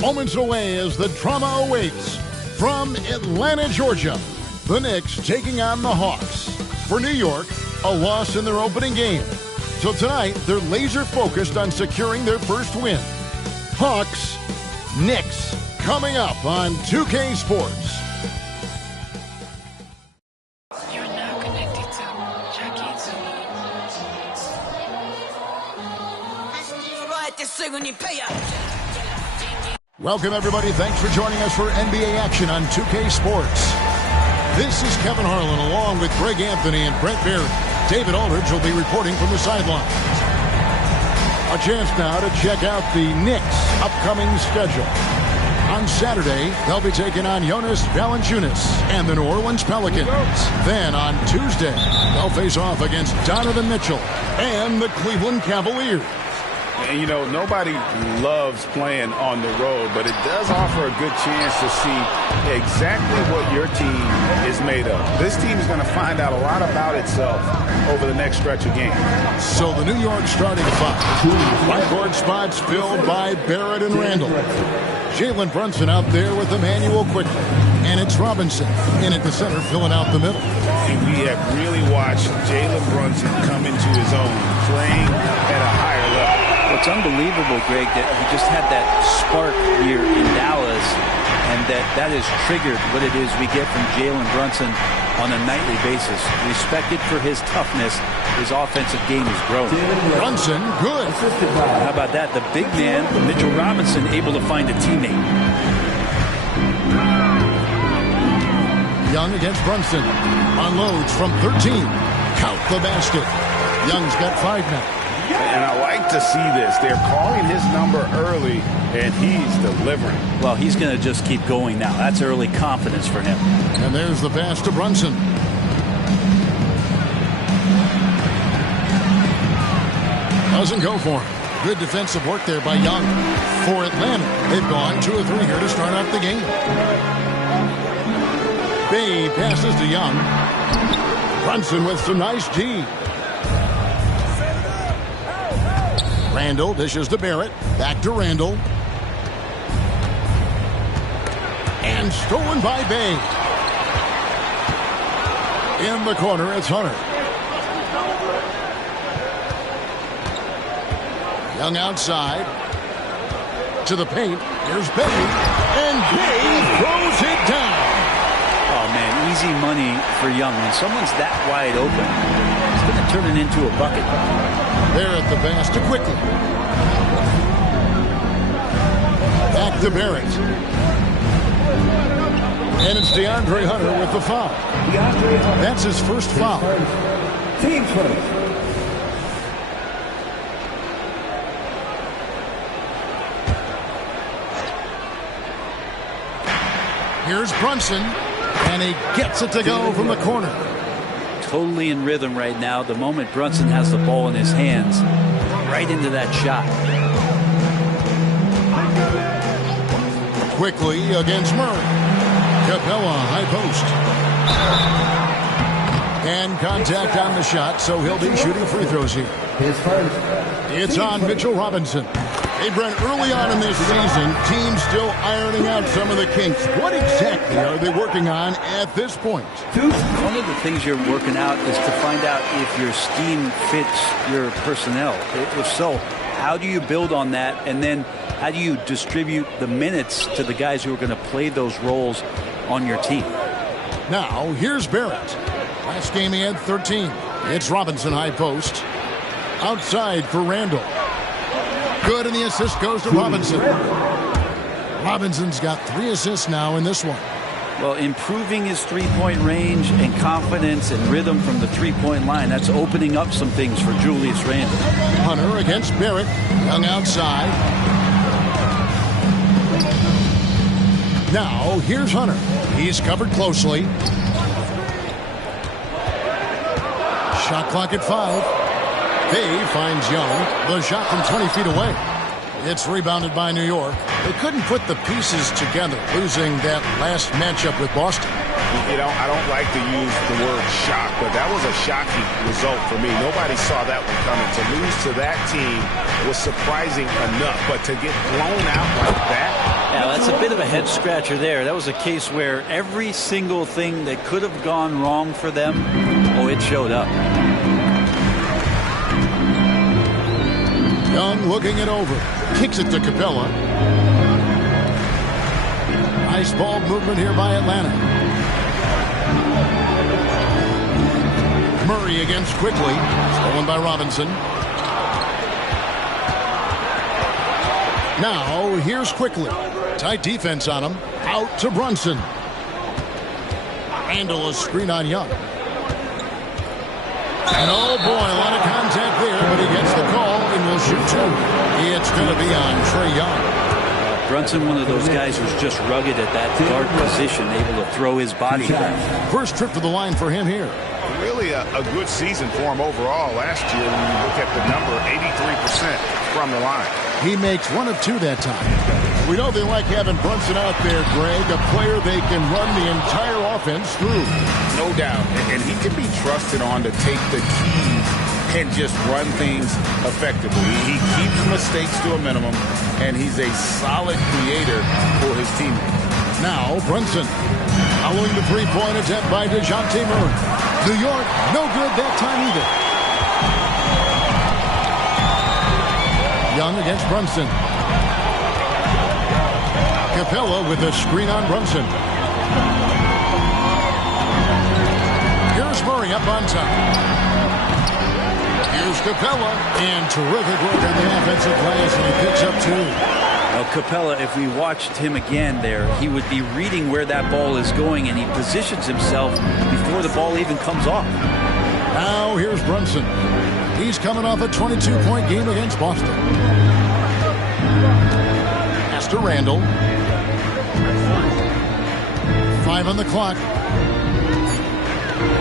Moments away as the drama awaits. From Atlanta, Georgia, the Knicks taking on the Hawks. For New York, a loss in their opening game. So tonight, they're laser focused on securing their first win. Hawks, Knicks, coming up on 2K Sports. You're now connected to Jackie's. Welcome, everybody. Thanks for joining us for NBA action on 2K Sports. This is Kevin Harlan along with Greg Anthony and Brent Barry. David Aldridge will be reporting from the sidelines. A chance now to check out the Knicks' upcoming schedule. On Saturday, they'll be taking on Jonas Valanciunas and the New Orleans Pelicans. Then on Tuesday, they'll face off against Donovan Mitchell and the Cleveland Cavaliers. And, you know, nobody loves playing on the road, but it does offer a good chance to see exactly what your team is made of. This team is going to find out a lot about itself over the next stretch of games. So the New York starting five. Front-court spots filled by Barrett and Randall. Jalen Brunson out there with Emmanuel Quickly. And it's Robinson in at the center, filling out the middle. And we have really watched Jalen Brunson come into his own, playing at a higher level. Well, it's unbelievable, Greg, that he just had that spark here in Dallas, and that has triggered what it is we get from Jalen Brunson on a nightly basis. Respected for his toughness, his offensive game has grown. Brunson, good. How about that? The big man, Mitchell Robinson, able to find a teammate. Young against Brunson. Unloads from 13. Count the basket. Young's got 5 now. And I like to see this. They're calling his number early, and he's delivering. Well, he's going to just keep going now. That's early confidence for him. And there's the pass to Brunson. Doesn't go for him. Good defensive work there by Young. For Atlanta, they've gone 2 of 3 here to start out the game. Bay passes to Young. Brunson with some nice D. Randall dishes to Barrett. Back to Randall. And stolen by Bay. In the corner, it's Hunter. Young outside. To the paint. Here's Bay. And Bay throws it down. Oh, man, easy money for Young. When someone's that wide open, it's going to turn it into a bucket. There at the pass to Quickly. Back to Barrett. And it's DeAndre Hunter with the foul. That's his first foul. Team first. Here's Brunson. And he gets it to go from the corner. Totally in rhythm right now. The moment Brunson has the ball in his hands, right into that shot. Quickly against Murray. Capella, high post. And contact on the shot, so he'll be shooting free throws here. His first. It's on Mitchell Robinson. Hey, Brent, early on in this season, teams still ironing out some of the kinks. What exactly are they working on at this point? One of the things you're working out is to find out if your scheme fits your personnel. If so, how do you build on that? And then how do you distribute the minutes to the guys who are going to play those roles on your team? Now, here's Barrett. Last game he had 13. It's Robinson high post. Outside for Randall. Good, and the assist goes to Robinson. Robinson's got 3 assists now in this one. Well, improving his three-point range and confidence and rhythm from the three-point line, that's opening up some things for Julius Randle. Hunter against Barrett. Young outside. Now, here's Hunter. He's covered closely. Shot clock at 5. Bay finds Young. The shot from 20 feet away. It's rebounded by New York. They couldn't put the pieces together, losing that last matchup with Boston. I don't like to use the word shock, but that was a shocking result for me. Nobody saw that one coming. To lose to that team was surprising enough, but to get blown out like that. Yeah, that's a bit of a head scratcher there. That was a case where every single thing that could have gone wrong for them, it showed up. Young looking it over. Kicks it to Capella. Nice ball movement here by Atlanta. Murray against quickly. Stolen by Robinson. Now, here's quickly. Tight defense on him. Out to Brunson. Randall, a screen on Young. And oh boy, a lot of contact there, but he gets the call and will shoot two. It's going to be on Trae Young. Brunson, one of those guys who's just rugged at that guard position, able to throw his body down. First trip to the line for him here. Really a good season for him overall last year when you look at the number, 83% from the line. He makes 1 of 2 that time. We know they like having Brunson out there, Greg, a player they can run the entire offense through. No doubt. And he can be trusted on to take the keys and just run things effectively. He keeps mistakes to a minimum, and he's a solid creator for his teammates. Now, Brunson following the three-point attempt by DeJounte Murray. New York, no good that time either. Young against Brunson. Capella with a screen on Brunson. Here's Murray up on top. Here's Capella, and terrific work on the offensive glass, and he picks up 2. Well, Capella, if we watched him again there, he would be reading where that ball is going, and he positions himself before the ball even comes off. Now here's Brunson. He's coming off a 22-point game against Boston. Pass to Randall. 5 on the clock.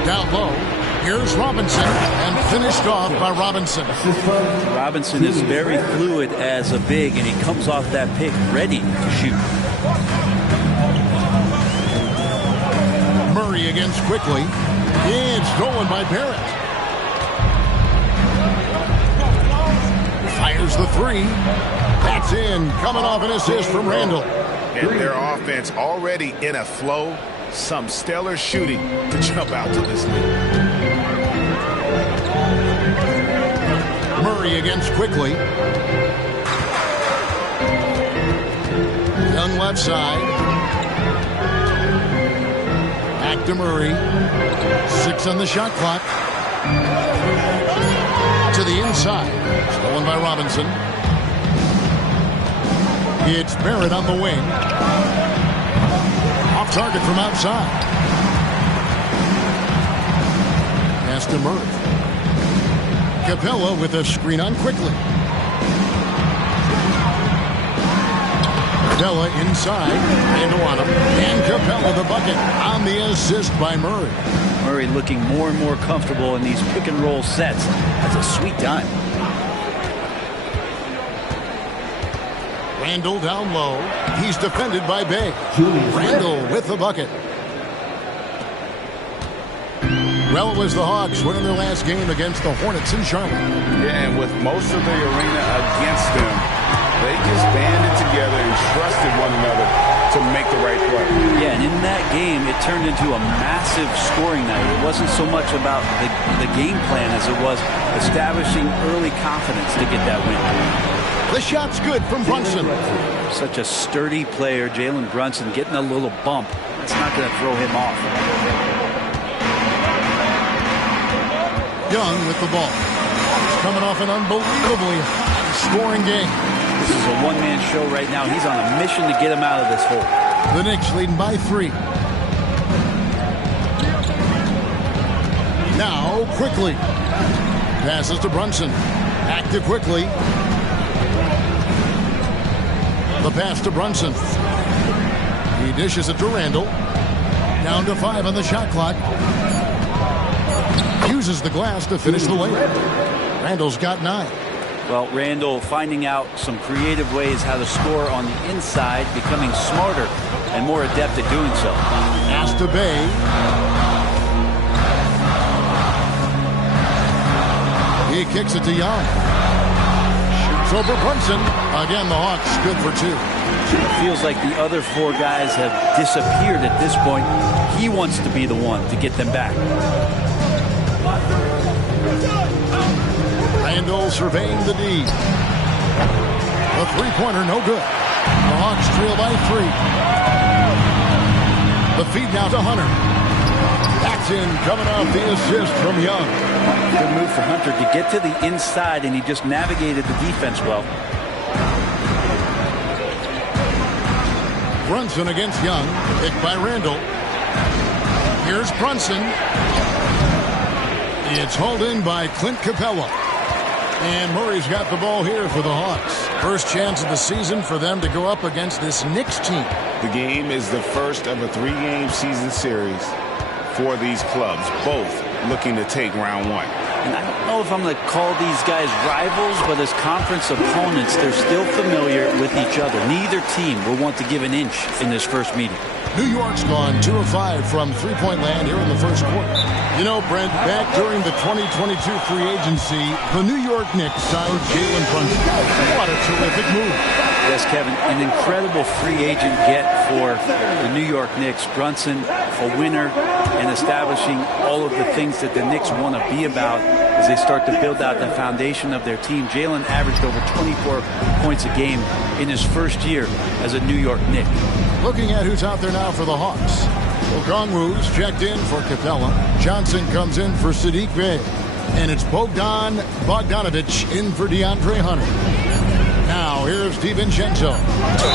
Down low. Here's Robinson, and finished off by Robinson. Robinson is very fluid as a big, and he comes off that pick ready to shoot. Murray against quickly. It's stolen by Barrett. Fires the 3. That's in. Coming off an assist from Randall. And their offense already in a flow. Some stellar shooting to jump out to this lead. Murray against quickly. Young left side. Back to Murray. 6 on the shot clock. To the inside. Stolen by Robinson. It's Barrett on the wing. Off target from outside. Pass to Murray. Capella with a screen on quickly. Capella inside. Randall on him. And Capella the bucket on the assist by Murray. Murray looking more and more comfortable in these pick and roll sets. That's a sweet time. Randall down low. He's defended by Bay. Randall with the bucket. Well, it was the Hawks winning their last game against the Hornets in Charlotte. Yeah, and with most of the arena against them, they just banded together and trusted one another to make the right play. Yeah, and in that game, it turned into a massive scoring night. It wasn't so much about the game plan as it was establishing early confidence to get that win. The shot's good from Brunson. Such a sturdy player, Jalen Brunson, getting a little bump. That's not going to throw him off. Young with the ball. He's coming off an unbelievably scoring game. This is a one-man show right now. He's on a mission to get him out of this hole. The Knicks leading by 3. Now, quickly. Passes to Brunson. Back to quickly. The pass to Brunson. He dishes it to Randall. Down to 5 on the shot clock. Uses the glass to finish the layup. Randall's got 9. Well, Randall finding out some creative ways how to score on the inside, becoming smarter and more adept at doing so. Pass to Bay. He kicks it to Young. Shoots over Brunson. Again, the Hawks good for 2. It feels like the other 4 guys have disappeared at this point. He wants to be the one to get them back. Randall surveying the D. The three-pointer, no good. The Hawks trail by 3. The feed now to Hunter. That's in, coming off the assist from Young. Good move for Hunter to get to the inside, and he just navigated the defense well. Brunson against Young. Picked by Randall. Here's Brunson. It's hauled in by Clint Capella. And Murray's got the ball here for the Hawks. First chance of the season for them to go up against this Knicks team. The game is the first of a 3-game season series for these clubs, both looking to take round 1. And I don't know if I'm going to call these guys rivals, but as conference opponents, they're still familiar with each other. Neither team will want to give an inch in this first meeting. New York's gone 2 of 5 from three-point land here in the first quarter. You know, Brent, back during the 2022 free agency, the New York Knicks signed Jalen Brunson. What a terrific move. Yes, Kevin, an incredible free agent get for the New York Knicks. Brunson, a winner, and establishing all of the things that the Knicks want to be about as they start to build out the foundation of their team. Jalen averaged over 24 points a game in his first year as a New York Knick. Looking at who's out there now for the Hawks. Okongwu's checked in for Capella. Johnson comes in for Sadiq Bey. And it's Bogdan Bogdanovic in for DeAndre Hunter. Now, here's DiVincenzo.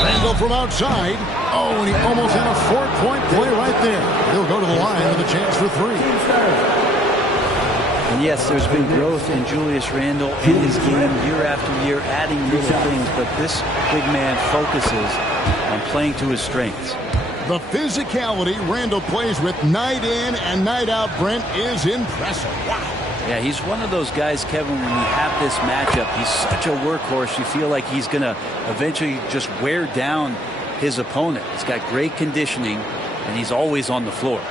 Randall from outside. Oh, and he almost had a 4-point play right there. He'll go to the line with a chance for 3. And yes, there's been growth in Julius Randle in his game year after year, adding little things, but this big man focuses on playing to his strengths. The physicality Randall plays with night in and night out, Brent, is impressive. Wow. Yeah, he's one of those guys, Kevin, when you have this matchup, he's such a workhorse. You feel like he's going to eventually just wear down his opponent. He's got great conditioning, and he's always on the floor.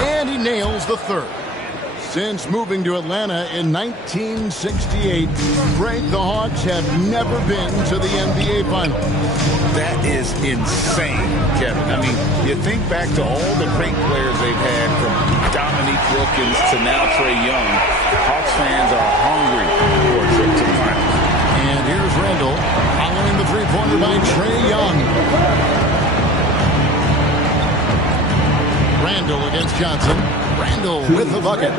And he nails the 3rd. Since moving to Atlanta in 1968, Greg, the Hawks have never been to the NBA Finals. That is insane, Kevin. I mean, you think back to all the great players they've had, from Dominique Wilkins to now Trae Young. Hawks fans are hungry for a trip to the finals. And here's Randall following the three-pointer by Trae Young. Randall against Johnson. Randall with the bucket.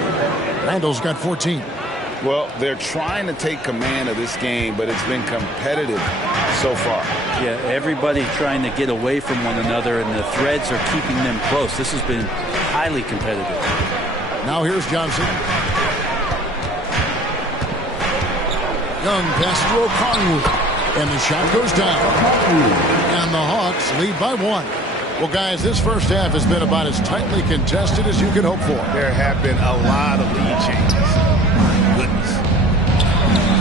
Randall's got 14. Well, they're trying to take command of this game, but it's been competitive so far. Yeah, everybody trying to get away from one another, and the threads are keeping them close. This has been highly competitive. Now here's Johnson. Young pass to Okongwu. And the shot goes down. And the Hawks lead by 1. Well, guys, this first half has been about as tightly contested as you could hope for. There have been a lot of lead changes. My goodness.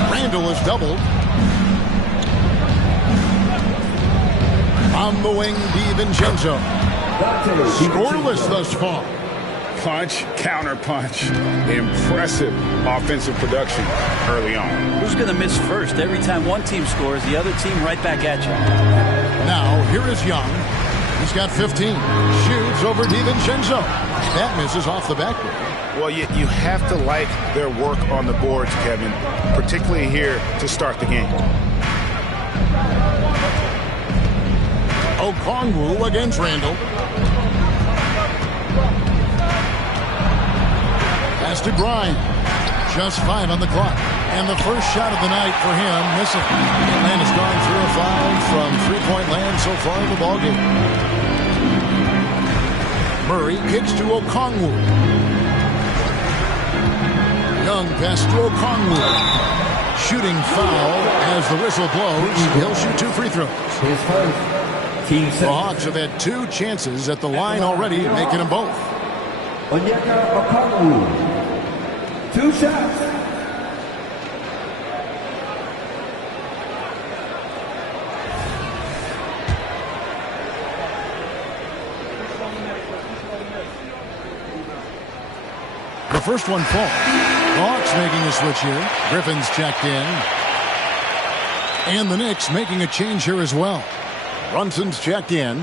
Randall is doubled. On the wing, DiVincenzo. Scoreless thus far. Punch, counter punch. Impressive offensive production early on. Who's going to miss first? Every time one team scores, the other team right back at you. Now, here is Young. He's got 15. Shoots over DiVincenzo. That misses off the backboard. Well, you have to like their work on the boards, Kevin, particularly here to start the game. Okongwu against Randall. Pass to Grimes. Just 5 on the clock. And the first shot of the night for him, missing. Atlanta's gone 3 of 5 from three-point land so far in the ballgame. Murray kicks to Okongwu. Young pass to Okongwu. Shooting foul as the whistle blows. He'll shoot 2 free throws. Team The 7. Hawks have had 2 chances at the line already, making them both. Onyeka Okongwu. 2 shots. The first one falls. The Hawks making a switch here. Griffin's checked in. And the Knicks making a change here as well. Brunson's checked in.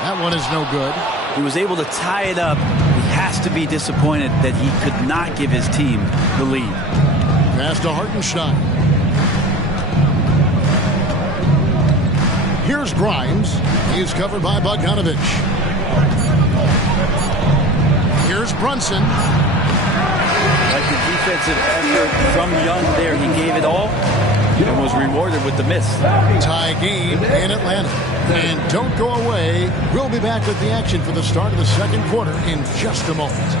That one is no good. He was able to tie it up. He has to be disappointed that he could not give his team the lead. Pass to Hartenstein. Here's Grimes. He's covered by Bogdanovich. Here's Brunson. Like the defensive effort from Young there, he gave it all and was rewarded with the miss. Tie game in Atlanta. And don't go away. We'll be back with the action for the start of the second quarter in just a moment.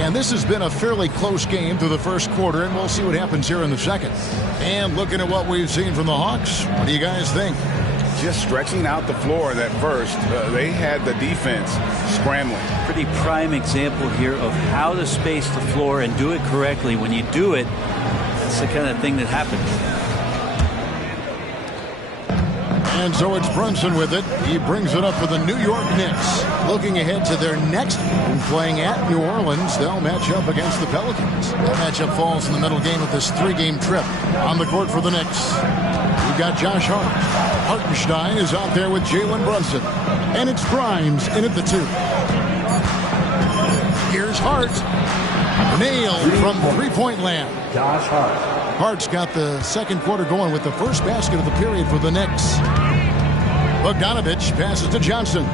And this has been a fairly close game through the first quarter, and we'll see what happens here in the second. And looking at what we've seen from the Hawks, what do you guys think? Just stretching out the floor that first. They had the defense scrambling. Pretty prime example here of how to space the floor and do it correctly. When you do it, it's the kind of thing that happens. And so it's Brunson with it. He brings it up for the New York Knicks. Looking ahead to their next game, playing at New Orleans, they'll match up against the Pelicans. That matchup falls in the middle game of this 3-game trip. On the court for the Knicks, we've got Josh Hart. Hartenstein is out there with Jalen Brunson. And it's Grimes in at the 2. Here's Hart. Nailed from three-point land. Josh Hart. Hart's got the second quarter going with the first basket of the period for the Knicks. Bogdanovich passes to Johnson.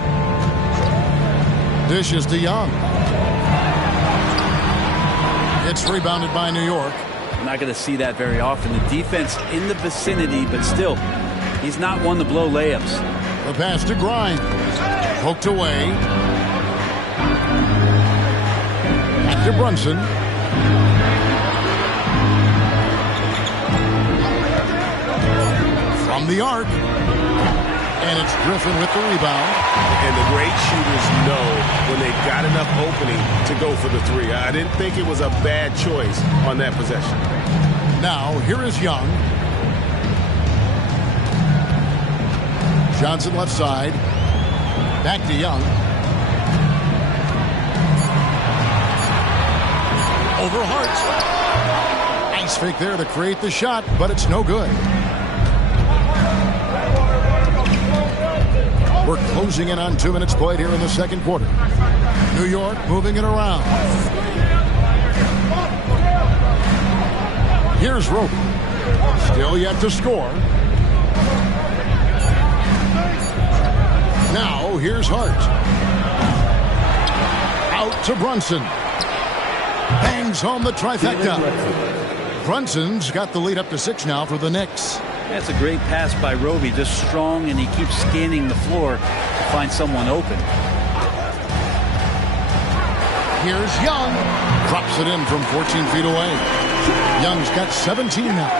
Dishes to Young. It's rebounded by New York. We're not going to see that very often. The defense in the vicinity, but still, he's not one to blow layups. The pass to Grimes. Poked away. Back to Brunson. From the arc. And it's Griffin with the rebound. And the great shooters know when they've got enough opening to go for the 3. I didn't think it was a bad choice on that possession. Now, here is Young. Johnson left side. Back to Young. Over Hart. Nice fake there to create the shot, but it's no good. We're closing in on 2 minutes played here in the second quarter. New York moving it around. Here's Roby. Still yet to score. Now here's Hart. Out to Brunson. Bangs home the trifecta. Brunson's got the lead up to 6 now for the Knicks. That's a great pass by Roby, just strong, and he keeps scanning the floor to find someone open. Here's Young. Drops it in from 14 feet away. Young's got 17 now.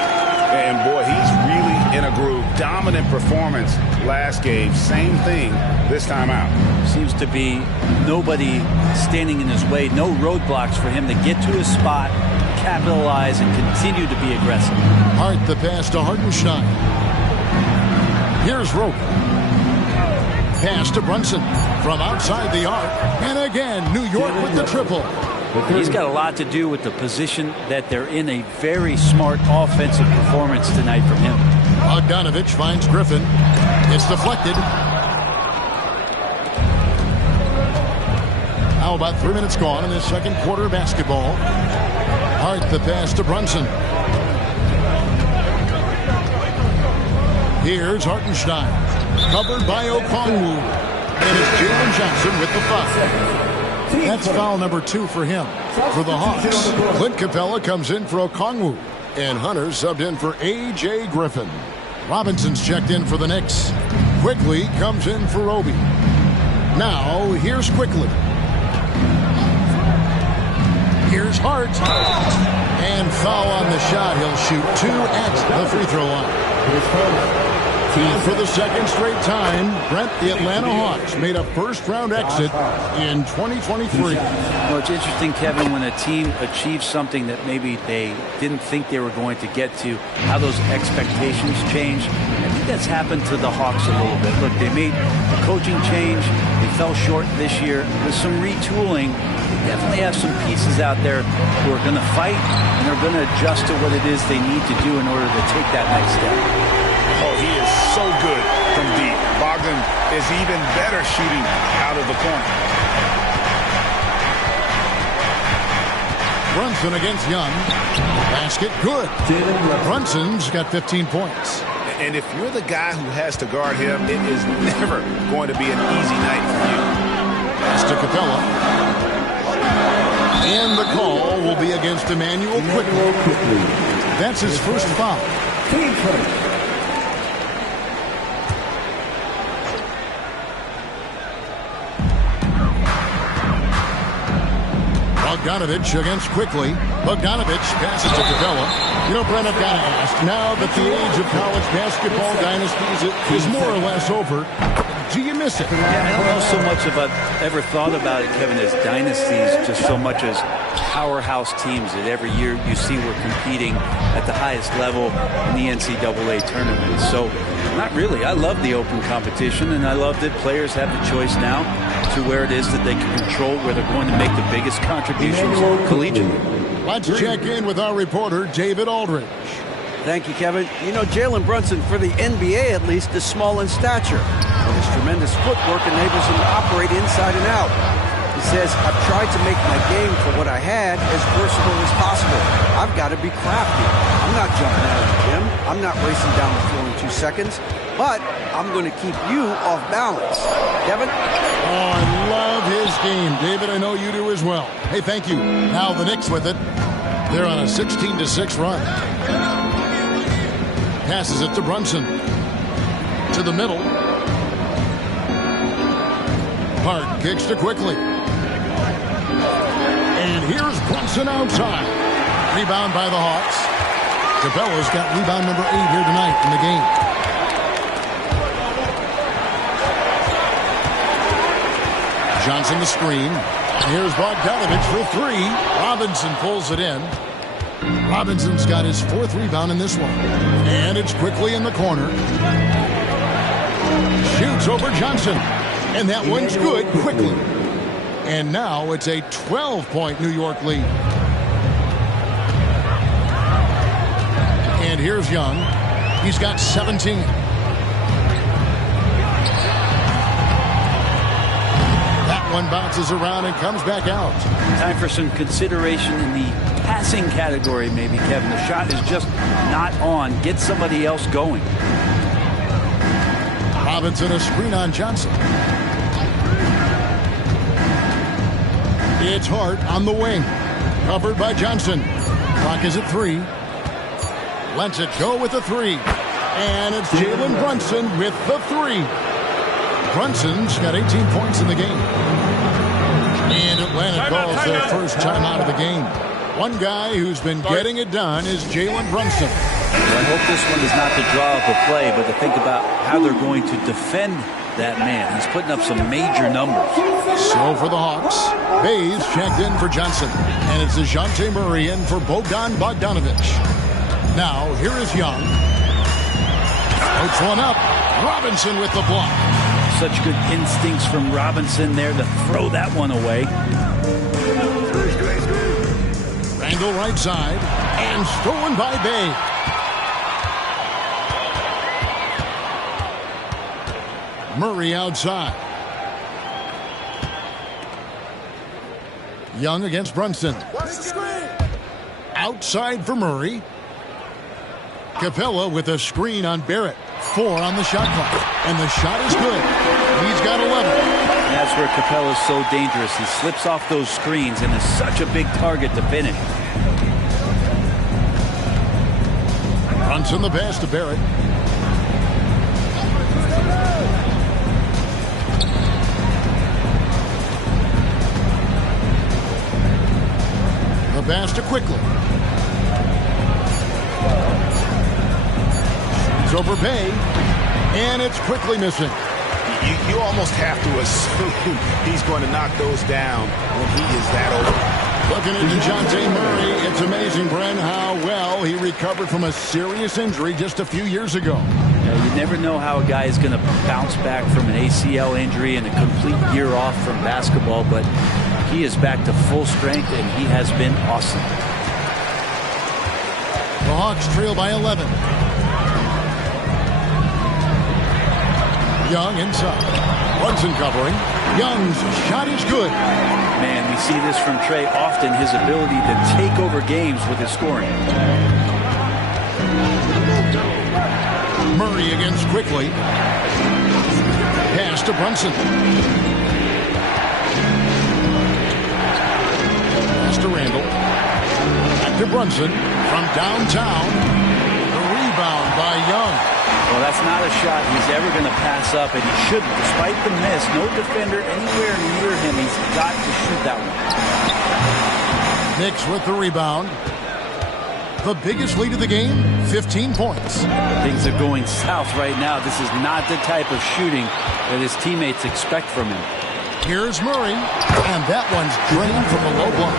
And boy, he's really in a groove. Dominant performance last game. Same thing this time out. Seems to be nobody standing in his way. No roadblocks for him to get to his spot, capitalize, and continue to be aggressive. Hart the pass to Hartenstein. Here's Roby. Pass to Brunson from outside the arc. And again, New York with the triple. He's got a lot to do with the position that they're in. A very smart offensive performance tonight from him. Bogdanovich finds Griffin. It's deflected. Now about 3 minutes gone in this second quarter of basketball. Hart the pass to Brunson. Here's Hartenstein. Covered by Okongwu. And it's Jalen Johnson with the foul. That's foul number 2 for him. For the Hawks, Clint Capella comes in for Okongwu. And Hunter subbed in for A.J. Griffin. Robinson's checked in for the Knicks. Quickly comes in for Roby. Now, here's Quickly. Here's Hart. And foul on the shot. He'll shoot 2 at the free throw line. And for the second straight time, Brent, the Atlanta Hawks made a first-round exit in 2023. Well, it's interesting, Kevin, when a team achieves something that maybe they didn't think they were going to get to, how those expectations change. I think that's happened to the Hawks a little bit. Look, they made a coaching change. They fell short this year. With some retooling, they definitely have some pieces out there who are going to fight and are going to adjust to what it is they need to do in order to take that next step. Oh, he is so good from deep. Bogdan is even better shooting out of the corner. Brunson against Young. Basket good. Brunson's got 15 points. And if you're the guy who has to guard him, it is never going to be an easy night for you. Pass to Capella. And the call will be against Emmanuel Quickly. That's his first foul. Team first. Bogdanovich against Quickly. Bogdanovich passes to Capella. You know, Brent, I've got to ask, now that the age of college basketball dynasties is more or less over, do you miss it? Yeah, I don't know so much if I've ever thought about it, Kevin, as dynasties, just so much as powerhouse teams that every year you see we're competing at the highest level in the NCAA tournament. So, not really. I love the open competition, and I love that players have the choice now to where it is that they can control where they're going to make the biggest contributions collegiately. Let's check in with our reporter, David Aldridge. Thank you, Kevin. You know, Jalen Brunson, for the NBA at least, is small in stature, but his tremendous footwork enables him to operate inside and out. He says, I've tried to make my game for what I had as versatile as possible. I've got to be crafty. I'm not jumping out of the gym. I'm not racing down the floor in 2 seconds, but I'm going to keep you off balance. Kevin? Oh, I love his game. David, I know you do as well. Hey, thank you. Now the Knicks with it. They're on a 16-6 run. Passes it to Brunson. To the middle. Hart kicks to Quickly. And here's Brunson outside. Rebound by the Hawks. Capella's got rebound number 8 here tonight in the game. Johnson the screen. And here's Bogdanovich for 3. Robinson pulls it in. Robinson's got his 4th rebound in this one. And it's Quickly in the corner. Shoots over Johnson. And that one's good. Quickly. And now it's a 12-point New York lead. And here's Young. He's got 17. That one bounces around and comes back out. Time for some consideration in the passing category, maybe, Kevin. The shot is just not on. Get somebody else going. Robinson a screen on Johnson. It's Hart on the wing. Covered by Johnson. Clock is at 3. Lets it go with the 3. And it's Jalen Brunson with the 3. Brunson's got 18 points in the game. And Atlanta calls their first time out of the game. One guy who's been getting it done is Jalen Brunson. Well, I hope this one is not to draw up a play, but to think about how they're going to defend that man. He's putting up some major numbers. So for the Hawks, Bays checked in for Johnson. And it's DeJounte Murray in for Bogdanovich. Now, here is Young. Puts one up. Robinson with the block. Such good instincts from Robinson there to throw that one away. Angle right side. And stolen by Bay. Murray outside. Young against Brunson. Outside for Murray. Capella with a screen on Barrett. 4 on the shot clock. And the shot is good. He's got 11. And that's where Capella's so dangerous. He slips off those screens and is such a big target to finish. Brunson the pass to Barrett. The pass to Quickly. Shoots over Bay. And it's Quickly missing. You almost have to assume he's going to knock those down when he is that open. Looking at DeJounte Murray, it's amazing, Brent, how well he recovered from a serious injury just a few years ago. You never know how a guy is going to bounce back from an ACL injury and a complete year off from basketball, but he is back to full strength, and he has been awesome. The Hawks trail by 11. Young inside. Brunson covering. Young's shot is good. Man, we see this from Trey often, his ability to take over games with his scoring. Murray against Quickly. Pass to Brunson. Pass to Randall. Back to Brunson from downtown. The rebound by Young. Well, that's not a shot he's ever going to pass up, and he shouldn't. Despite the miss, no defender anywhere near him. He's got to shoot that one. Knicks with the rebound. The biggest lead of the game, 15 points. Things are going south right now. This is not the type of shooting that his teammates expect from him. Here's Murray, and that one's drained from the low block.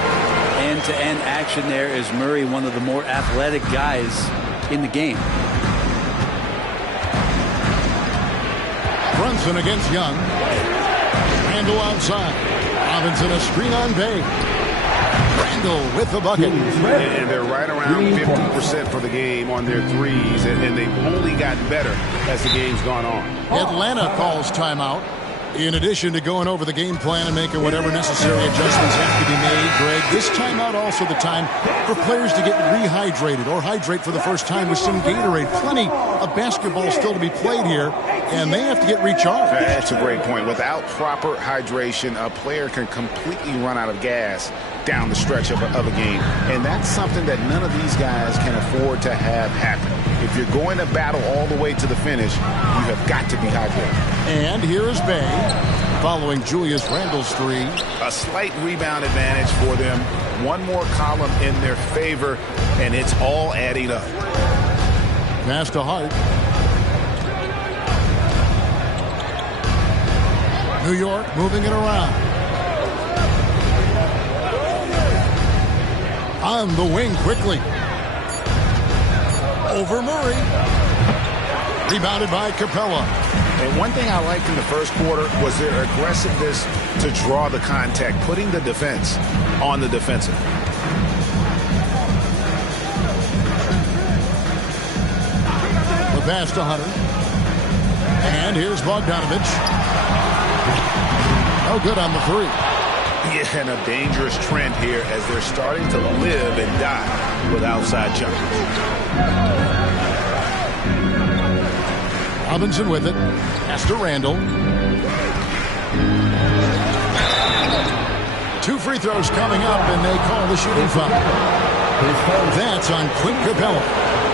End-to-end action there is Murray, one of the more athletic guys in the game. Brunson against Young. Randall outside. Robinson a screen on Bay. Randall with the bucket. And they're right around 50% for the game on their threes, and they've only gotten better as the game's gone on. Atlanta calls timeout. In addition to going over the game plan and making whatever necessary adjustments have to be made, Greg, this timeout also the time for players to get rehydrated or hydrate for the first time with some Gatorade. Plenty of basketball still to be played here, and they have to get recharged. That's a great point. Without proper hydration, a player can completely run out of gas down the stretch of a game. And that's something that none of these guys can afford to have happen. If you're going to battle all the way to the finish, you have got to be hydrated. And here is Bay following Julius Randle's three. A slight rebound advantage for them. One more column in their favor, and it's all adding up. Pass to Hart. New York moving it around. On the wing quickly. Over Murray. Rebounded by Capella. And one thing I liked in the first quarter was their aggressiveness to draw the contact, putting the defense on the defensive. The pass to Hunter. And here's Bogdanovich. No good on the three. Yeah, and a dangerous trend here as they're starting to live and die with outside jumpers. Robinson with it. Pass to Randall. 2 free throws coming up, and they call the shooting foul. That's on Clint Capella.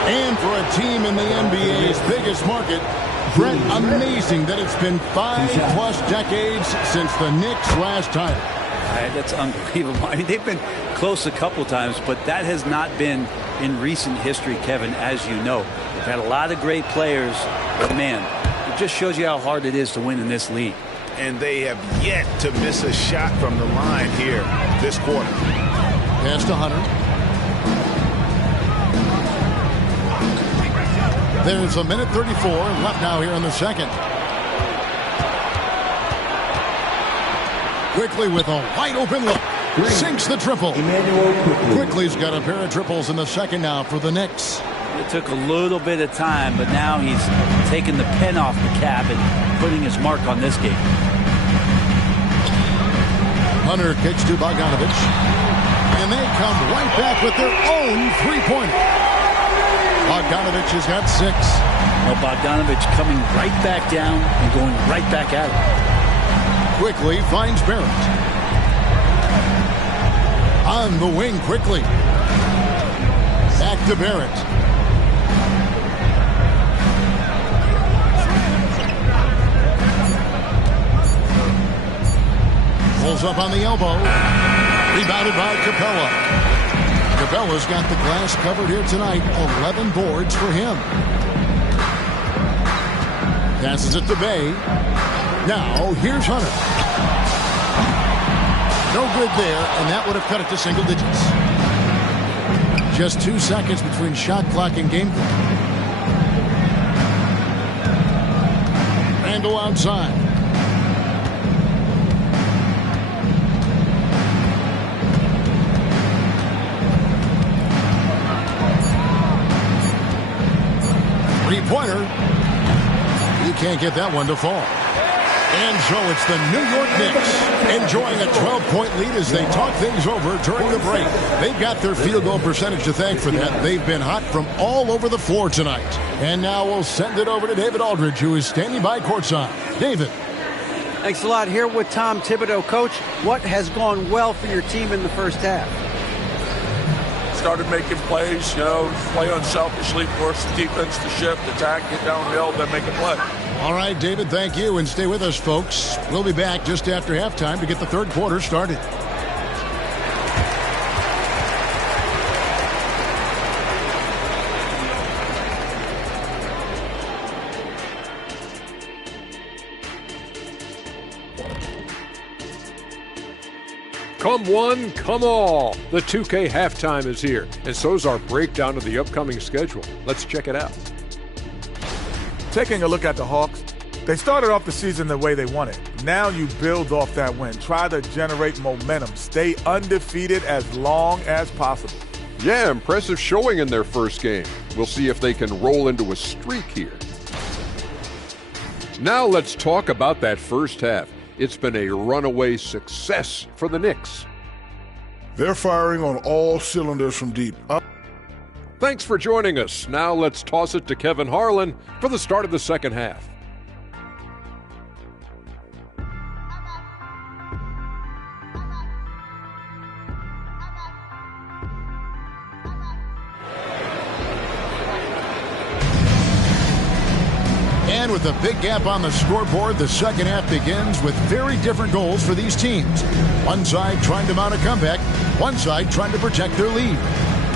And for a team in the NBA's biggest market, Brent, amazing that it's been 5+ decades since the Knicks' last title. That's unbelievable. I mean, they've been close a couple times, but that has not been in recent history, Kevin, as you know. They've had a lot of great players, but man, it just shows you how hard it is to win in this league. And they have yet to miss a shot from the line here this quarter. Pass to Hunter. There's a minute 34 left now here in the second. Quickly with a wide open look. Sinks the triple. Quickly's got a pair of triples in the second now for the Knicks. It took a little bit of time, but now he's taking the pen off the cap and putting his mark on this game. Hunter kicks to Bogdanovich. And they come right back with their own three-pointer. Bogdanovich has got 6. Well, Bogdanovich coming right back down and going right back at it. Quickly finds Barrett. On the wing quickly. Back to Barrett. Pulls up on the elbow. Rebounded by Capella. Capella's got the glass covered here tonight. 11 boards for him. Passes it to Bay. Now, here's Hunter. No good there, and that would have cut it to single digits. Just 2 seconds between shot clock and game clock. Randall outside. Three-pointer. He can't get that one to fall. And so it's the New York Knicks enjoying a 12-point lead as they talk things over during the break. They've got their field goal percentage to thank for that. They've been hot from all over the floor tonight. And now we'll send it over to David Aldridge, who is standing by courtside. David. Thanks a lot. Here with Tom Thibodeau. Coach, what has gone well for your team in the first half? Started making plays, play unselfishly, force the defense to shift, attack, get downhill, then make a play. All right, David, thank you, and stay with us, folks. We'll be back just after halftime to get the third quarter started. Come one, come all. The 2K halftime is here, and so's our breakdown of the upcoming schedule. Let's check it out. Taking a look at the Hawks, they started off the season the way they wanted. Now you build off that win. Try to generate momentum. Stay undefeated as long as possible. Yeah, impressive showing in their first game. We'll see if they can roll into a streak here. Now let's talk about that first half. It's been a runaway success for the Knicks. They're firing on all cylinders from deep. Thanks for joining us. Now let's toss it to Kevin Harlan for the start of the second half. And with a big gap on the scoreboard, the second half begins with very different goals for these teams. One side trying to mount a comeback, one side trying to protect their lead.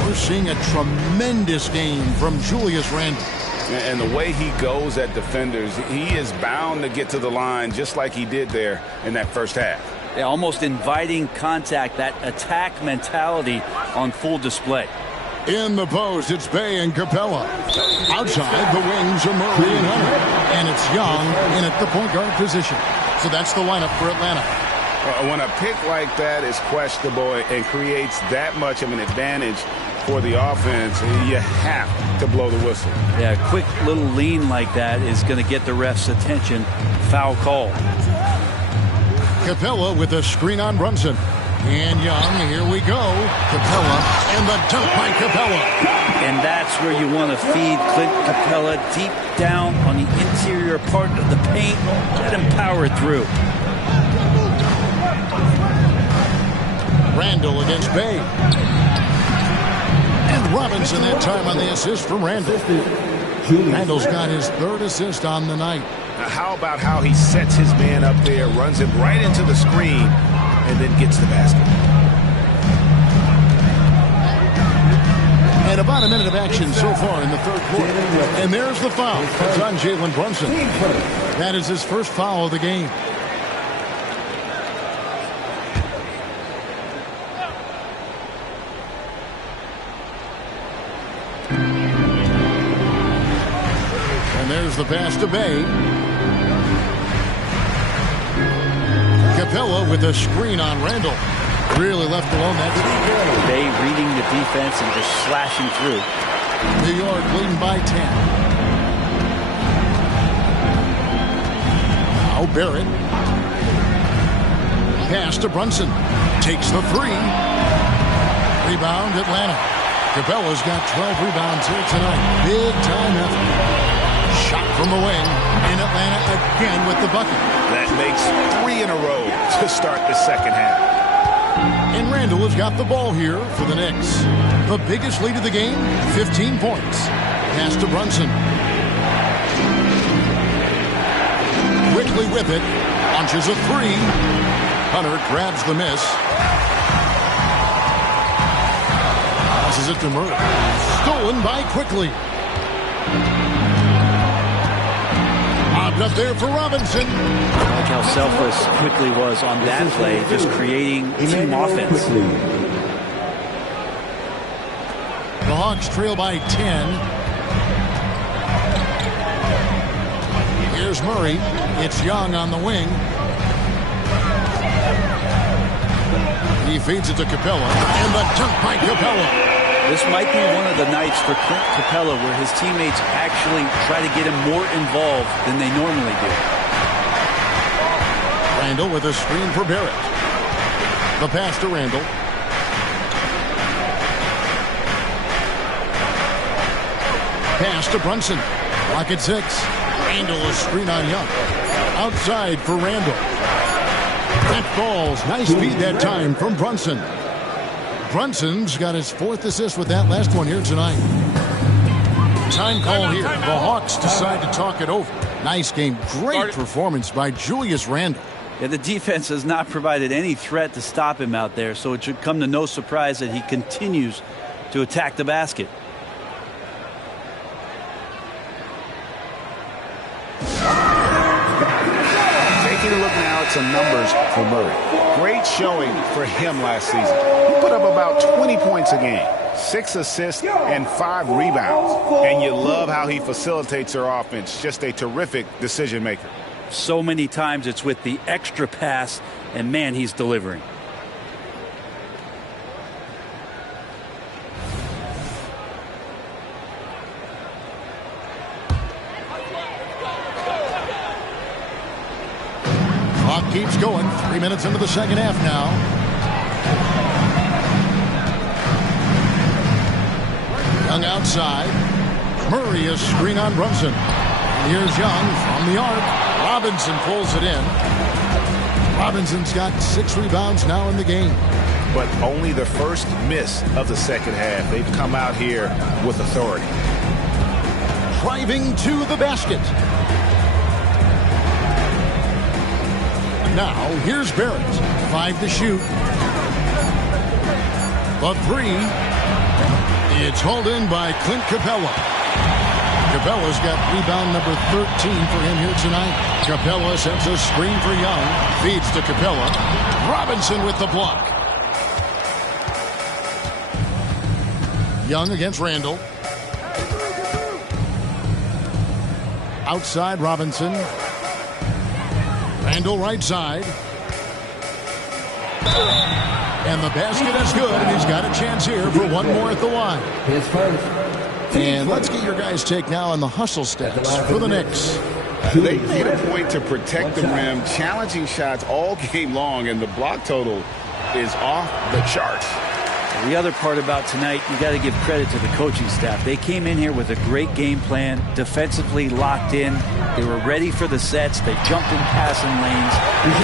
We're seeing a tremendous game from Julius Randle. And the way he goes at defenders, he is bound to get to the line just like he did there in that first half. Yeah, almost inviting contact, that attack mentality on full display. In the post, it's Bay and Capella. Outside, the wings are Murray and Hunter. And it's Young in at the point guard position. So that's the lineup for Atlanta. When a pick like that is questionable and creates that much of an advantage for the offense, you have to blow the whistle. Yeah, a quick little lean like that is going to get the ref's attention. Foul call. Capella with a screen on Brunson. And Young, here we go. Capella, and the dunk by Capella. And that's where you want to feed Clint Capella deep down on the interior part of the paint. Let him power through. Randall against Bay. And Robinson that time on the assist from Randall. Randall's got his third assist on the night. Now how about how he sets his man up there, runs him right into the screen, and then gets the basket. And about a minute of action so far in the third quarter. And there's the foul. It's on Jalen Brunson. That is his first foul of the game. And there's the pass to Bay. Capella with a screen on Randall. Really left alone that time. Bay reading the defense and just slashing through. New York leading by 10. Now Barrett. Pass to Brunson. Takes the three. Rebound Atlanta. Capella's got 12 rebounds here tonight. Big time effort. Shot from the wing. In Atlanta again with the bucket. That makes 3 in a row to start the second half. And Randall has got the ball here for the Knicks. The biggest lead of the game, 15 points. Pass to Brunson. Quickly with it. Launches a 3. Hunter grabs the miss. Passes it to Murray. Stolen by Quickly. Lobbed up there for Robinson. I like how selfless Quickly was on that play, just creating team offense. The Hawks trail by 10. Here's Murray. It's Young on the wing. He feeds it to Capella. And the dunk by Capella. This might be one of the nights for Clint Capella where his teammates actually try to get him more involved than they normally do. Randall with a screen for Barrett. The pass to Randall. Pass to Brunson. Block at 6. Randall a screen on Young. Outside for Randall. That falls. Nice feed that time from Brunson. Brunson's got his 4th assist with that last one here tonight. Time call here. The Hawks decide to talk it over. Nice game. Great performance by Julius Randle. Yeah, the defense has not provided any threat to stop him out there, so it should come to no surprise that he continues to attack the basket. Taking a look now at some numbers for Murray. Great showing for him last season. He put up about 20 points a game, 6 assists, and 5 rebounds. And you love how he facilitates their offense. Just a terrific decision maker. So many times it's with the extra pass, and man, he's delivering. Clock keeps going. 3 minutes into the second half now. Young outside. Murray a screen on Brunson. Here's Young from the arc. Robinson pulls it in. Robinson's got 6 rebounds now in the game. But only the first miss of the second half. They've come out here with authority. Driving to the basket. Now, here's Barrett. 5 to shoot. The 3. It's hauled in by Clint Capella. Capella's got rebound number 13 for him here tonight. Capella sends a screen for Young. Feeds to Capella. Robinson with the block. Young against Randall. Outside Robinson. Randall right side. And the basket is good, and he's got a chance here for one more at the line. And let's get your guys' take now on the hustle stats for the Knicks. They made a point to protect the rim, challenging shots all game long, and the block total is off the charts. The other part about tonight, you got to give credit to the coaching staff. They came in here with a great game plan, defensively locked in. They were ready for the sets. They jumped in passing lanes,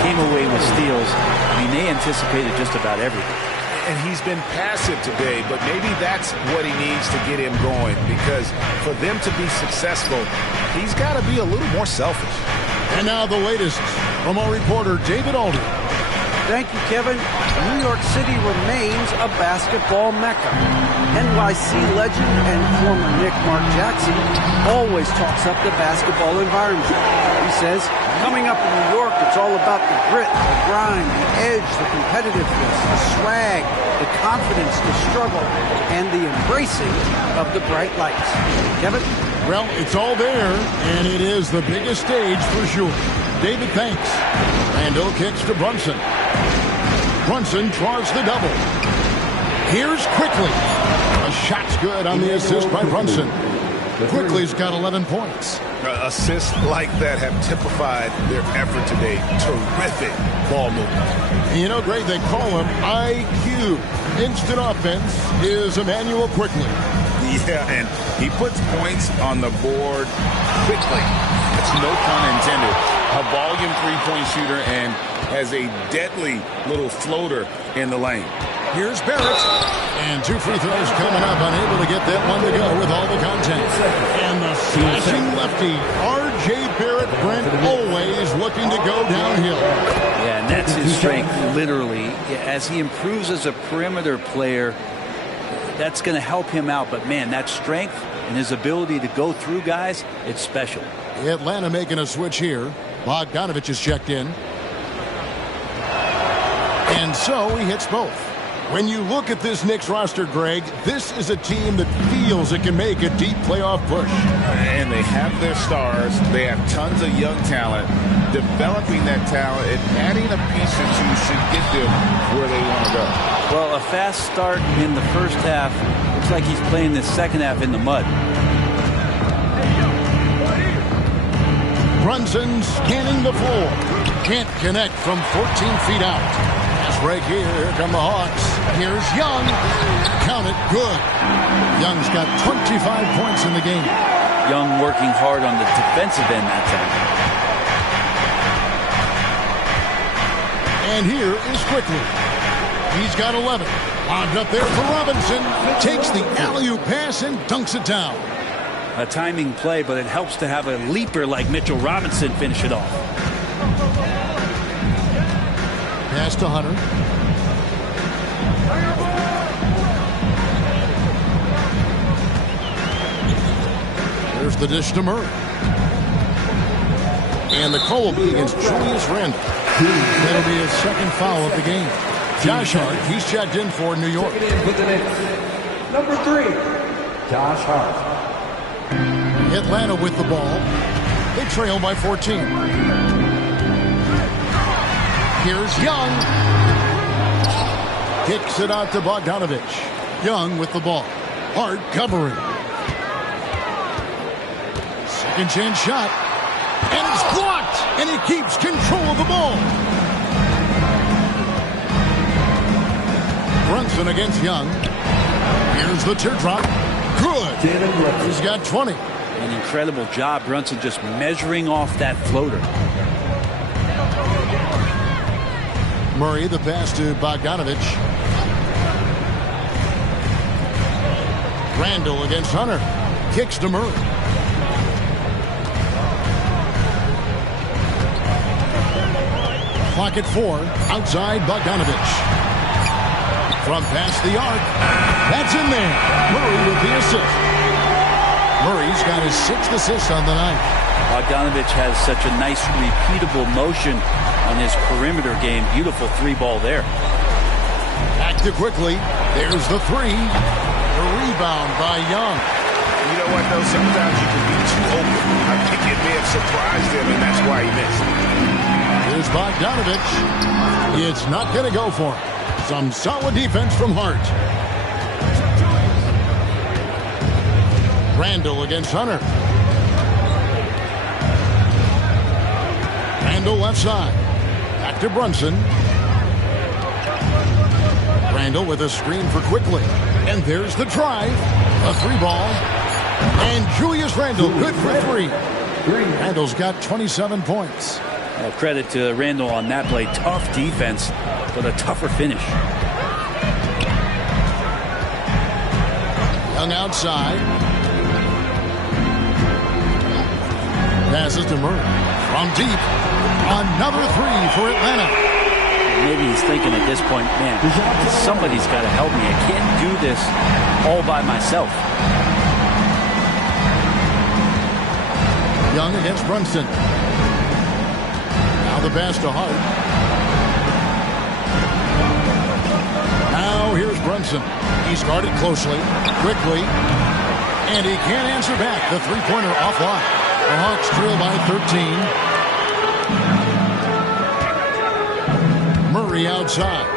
came away with steals. I mean, they anticipated just about everything. And he's been passive today, but maybe that's what he needs to get him going, because for them to be successful, he's got to be a little more selfish. And now the latest from our reporter, David Alder. Thank you, Kevin. New York City remains a basketball mecca. NYC legend and former Knick Mark Jackson always talks up the basketball environment. He says, coming up in New York, it's all about the grit, the grind, the edge, the competitiveness, the swag, the confidence, the struggle, and the embracing of the bright lights. Kevin? Well, it's all there, and it is the biggest stage for sure. David, thanks. Randall kicks to Brunson. Brunson draws the double. Here's Quickly. A shot's good on the assist by Brunson. Quickly's got 11 points. Assists like that have typified their effort today. Terrific ball movement. You know, Greg, they call him IQ. Instant offense is Emmanuel Quickly. Yeah, and he puts points on the board quickly. That's no pun intended. A volume three-point shooter and has a deadly little floater in the lane. Here's Barrett. And 2 free throws coming up. Unable to get that one to go with all the contact. And the slashing lefty, R.J. Barrett, Brent, always looking to go downhill. Yeah, and that's his strength, literally. As he improves as a perimeter player, that's going to help him out. But, man, that strength and his ability to go through guys, it's special. Atlanta making a switch here. Bogdanovich is checked in. And so he hits both. When you look at this Knicks roster, Greg, this is a team that feels it can make a deep playoff push. And they have their stars. They have tons of young talent. Developing that talent and adding a piece or two should get them where they want to go. Well, a fast start in the first half. Looks like he's playing the second half in the mud. Brunson scanning the floor. Can't connect from 14 feet out. Pass break here. Here come the Hawks. Here's Young. Count it. Good. Young's got 25 points in the game. Young working hard on the defensive end that time. And here is Quickly. He's got 11. Lobbed up there for Robinson. Takes the alley-oop pass and dunks it down. A timing play, but it helps to have a leaper like Mitchell Robinson finish it off. Pass to Hunter. There's the dish to Murray. And the call will be against Julius Randle. That'll be his second foul of the game. Josh Hart, he's checked in for New York. Number 3, Josh Hart. Atlanta with the ball. They trail by 14. Here's Young. Kicks it out to Bogdanovich. Young with the ball. Hart covering. Second chance shot. And it's blocked. And he keeps control of the ball. Brunson against Young. Here's the teardrop. Good. He's got 20. An incredible job. Brunson just measuring off that floater. Murray, the pass to Bogdanovich. Randle against Hunter. Kicks to Murray. Clock at 4. Outside Bogdanovich. From past the arc. That's in there. Murray with the assist. Murray's got his 6th assist on the night. Bogdanovich has such a nice repeatable motion on his perimeter game. Beautiful 3-ball there. Back to Quickly. There's the 3. The rebound by Young. You know what, though? Sometimes you can be too open. I think it may have surprised him, and that's why he missed. Here's Bogdanovich. It's not going to go for him. Some solid defense from Hart. Randle against Hunter. Randle left side. Back to Brunson. Randle with a screen for Quickly. And there's the drive. A 3-ball. And Julius Randle good for 3. Randle's got 27 points. Well, credit to Randle on that play. Tough defense, but a tougher finish. Young outside. Passes to Murray. From deep. Another 3 for Atlanta. Maybe he's thinking at this point, man, somebody's got to help me. I can't do this all by myself. Young against Brunson. Now the pass to Hart. Now here's Brunson. He's guarded closely, quickly, and he can't answer back. The three-pointer offline. The Hawks trail by 13. Murray outside.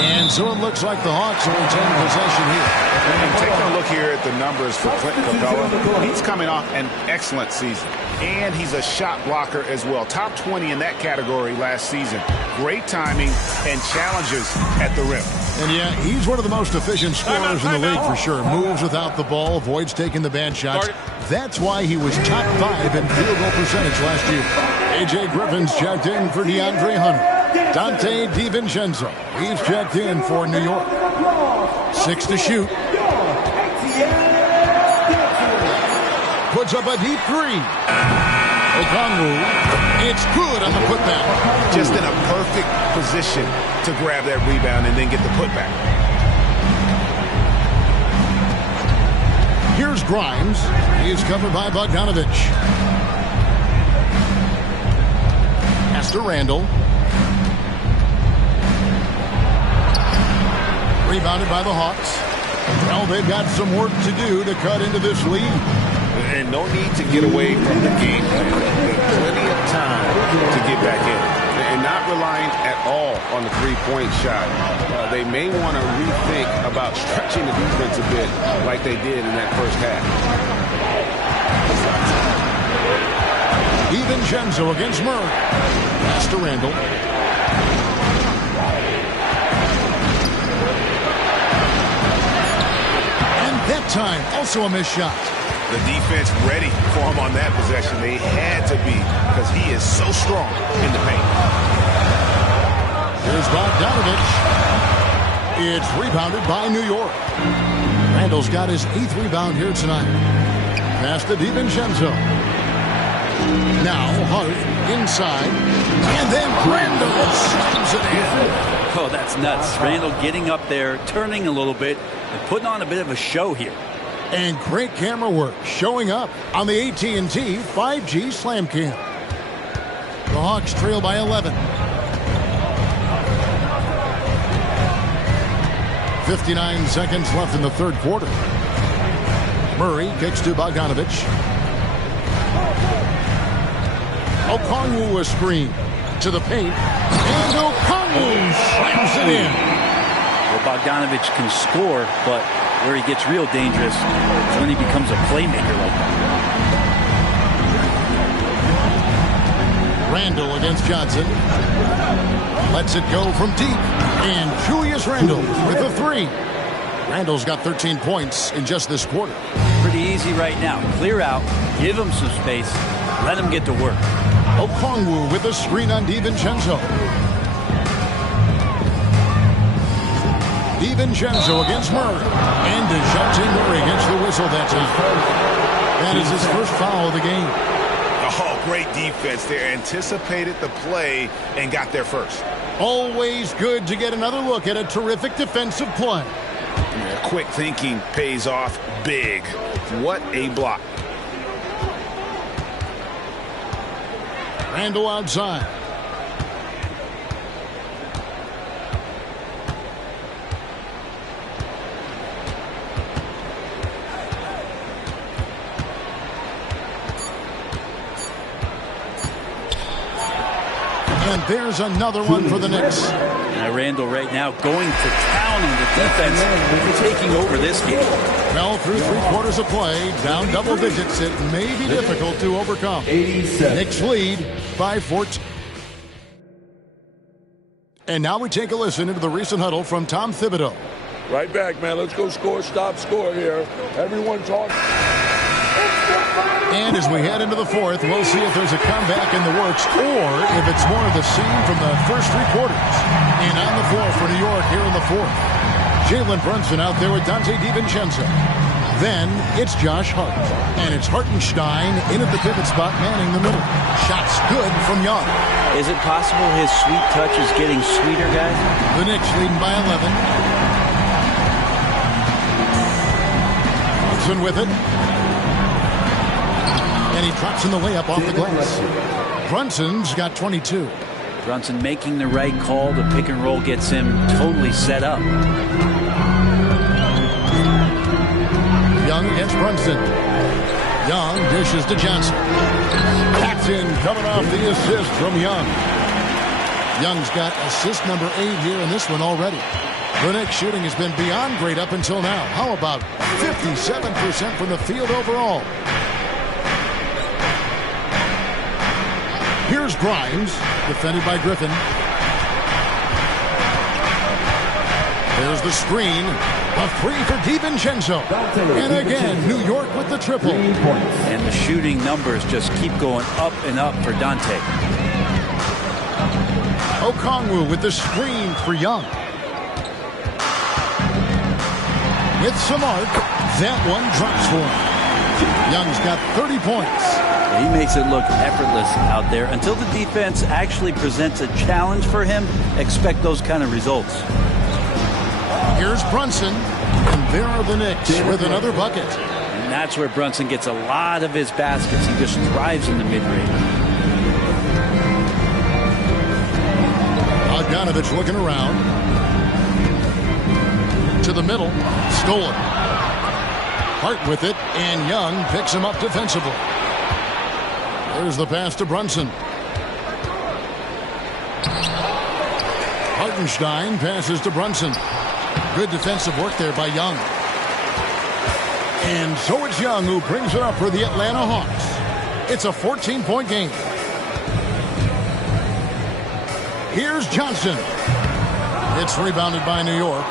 And And so it looks like the Hawks will retain possession here. And taking a look here at the numbers for Clinton Capella, he's coming off an excellent season. And he's a shot blocker as well. Top 20 in that category last season. Great timing and challenges at the rim. And yeah, he's one of the most efficient scorers in the league for sure. Moves without the ball, avoids taking the bad shots. That's why he was top 5 in field goal percentage last year. A.J. Griffin's checked in for DeAndre Hunter. Dante DiVincenzo, he's checked in for New York. 6 to shoot. Puts up a deep 3. Okongwu, it's good on the putback. Just in a perfect position to grab that rebound and then get the putback. Here's Grimes. He's covered by Bogdanovich. Pass to Randall. Rebounded by the Hawks. Well, they've got some work to do to cut into this lead. And no need to get away from the game plan. Plenty of time to get back in. And not relying at all on the three-point shot. They may want to rethink about stretching the defense a bit like they did in that first half. DiVincenzo against Murray. Pass to Randall. And that time, also a missed shot. The defense ready for him on that possession. They had to be because he is so strong in the paint. Here's Bogdanovich. It's rebounded by New York. Randall's got his 8th rebound here tonight. Pass to DiVincenzo. Now Hart inside. And then Randall slams it in. Oh, that's nuts. Randall getting up there, turning a little bit, and putting on a bit of a show here. And great camera work showing up on the AT&T 5G Slam Cam. The Hawks trail by 11. 59 seconds left in the third quarter. Murray kicks to Bogdanovich. Okongwu a screen to the paint. And Okongwu slams it in. Well, Bogdanovich can score, but where he gets real dangerous is when he becomes a playmaker like that. Randall against Johnson. Lets it go from deep. And Julius Randall with a 3. Randall's got 13 points in just this quarter. Pretty easy right now. Clear out, give him some space, let him get to work. Okongwu with a screen on DiVincenzo. DiVincenzo against Murray. And DeJounte Murray against the whistle that time. That is his first foul of the game. Oh, great defense there. Anticipated the play and got there first. Always good to get another look at a terrific defensive play. Yeah, quick thinking pays off big. What a block. Randall outside. And there's another one for the Knicks. Now Randall right now going to town on the defense, taking over this game. Well, through 3 quarters of play, down double digits, it may be difficult to overcome. Knicks lead by 14. And now we take a listen into the recent huddle from Tom Thibodeau. Right back, man. Let's go score, stop, score here. Everyone talk. And as we head into the fourth, we'll see if there's a comeback in the works or if it's more of the scene from the first 3 quarters. And on the floor for New York here in the fourth. Jalen Brunson out there with Dante DiVincenzo. Then it's Josh Hart. And it's Hartenstein in at the pivot spot, manning the middle. Shots good from Young. Is it possible his sweet touch is getting sweeter, guys? The Knicks leading by 11. Brunson with it. And he drops in the layup off the glass. Brunson's got 22. Brunson making the right call. The pick and roll gets him totally set up. Young against Brunson. Young dishes to Johnson. Paxton coming off the assist from Young. Young's got assist number 8 here in this one already. The Knicks shooting has been beyond great up until now. How about 57% from the field overall? Here's Grimes, defended by Griffin. There's the screen. A three for DiVincenzo. And again, New York with the triple. And the shooting numbers just keep going up and up for Dante. Okongwu with the screen for Young. With some arc, that one drops for him. Young's got 30 points. He makes it look effortless out there. Until the defense actually presents a challenge for him, expect those kind of results. Here's Brunson, and there are the Knicks with another bucket. And that's where Brunson gets a lot of his baskets. He just thrives in the mid-range. Bogdanovich looking around. To the middle, stolen. Hart with it, and Young picks him up defensively. There's the pass to Brunson. Hartenstein passes to Brunson. Good defensive work there by Young. And so it's Young who brings it up for the Atlanta Hawks. It's a 14-point game. Here's Johnson. It's rebounded by New York.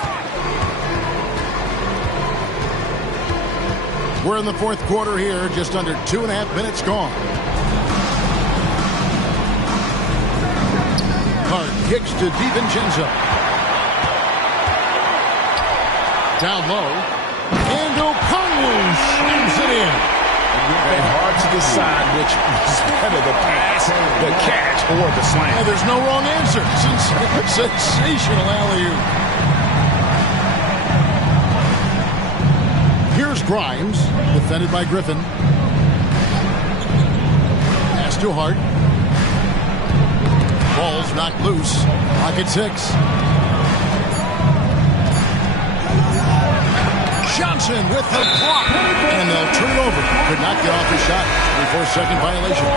We're in the fourth quarter here, just under 2.5 minutes gone. Hart kicks to DiVincenzo. Down low. And Okongwu slams it in. And hard to decide which is better, the pass, the catch, or the slam. Yeah, there's no wrong answer. Sensational alley-oop. Here's Grimes, defended by Griffin. Pass to Hart. Ball's knocked loose. Pocket 6. Johnson with the block. And they'll turn it over. Could not get off the shot. 24-second violation.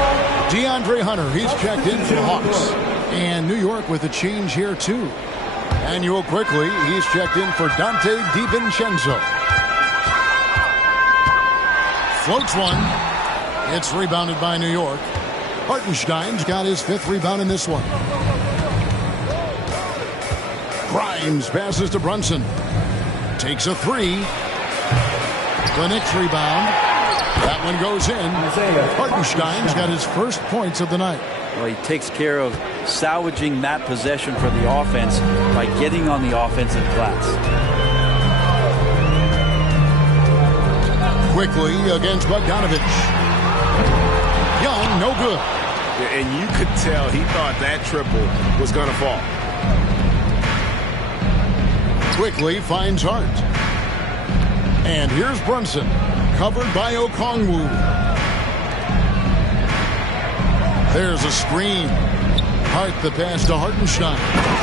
DeAndre Hunter, he's checked in for the Hawks. And New York with a change here, too. Manuel quickly, he's checked in for Dante DiVincenzo. Floats one. It's rebounded by New York. Hartenstein's got his 5th rebound in this one. Grimes passes to Brunson. Takes a 3. The Knicks rebound. That one goes in. Hartenstein's got his first points of the night. Well, he takes care of salvaging that possession for the offense by getting on the offensive glass. Quickly against Bogdanovich. Young, no good. And you could tell he thought that triple was going to fall. Quickly finds Hart. And here's Brunson, covered by Okongwu. There's a screen. Hart the pass to Hartenstein.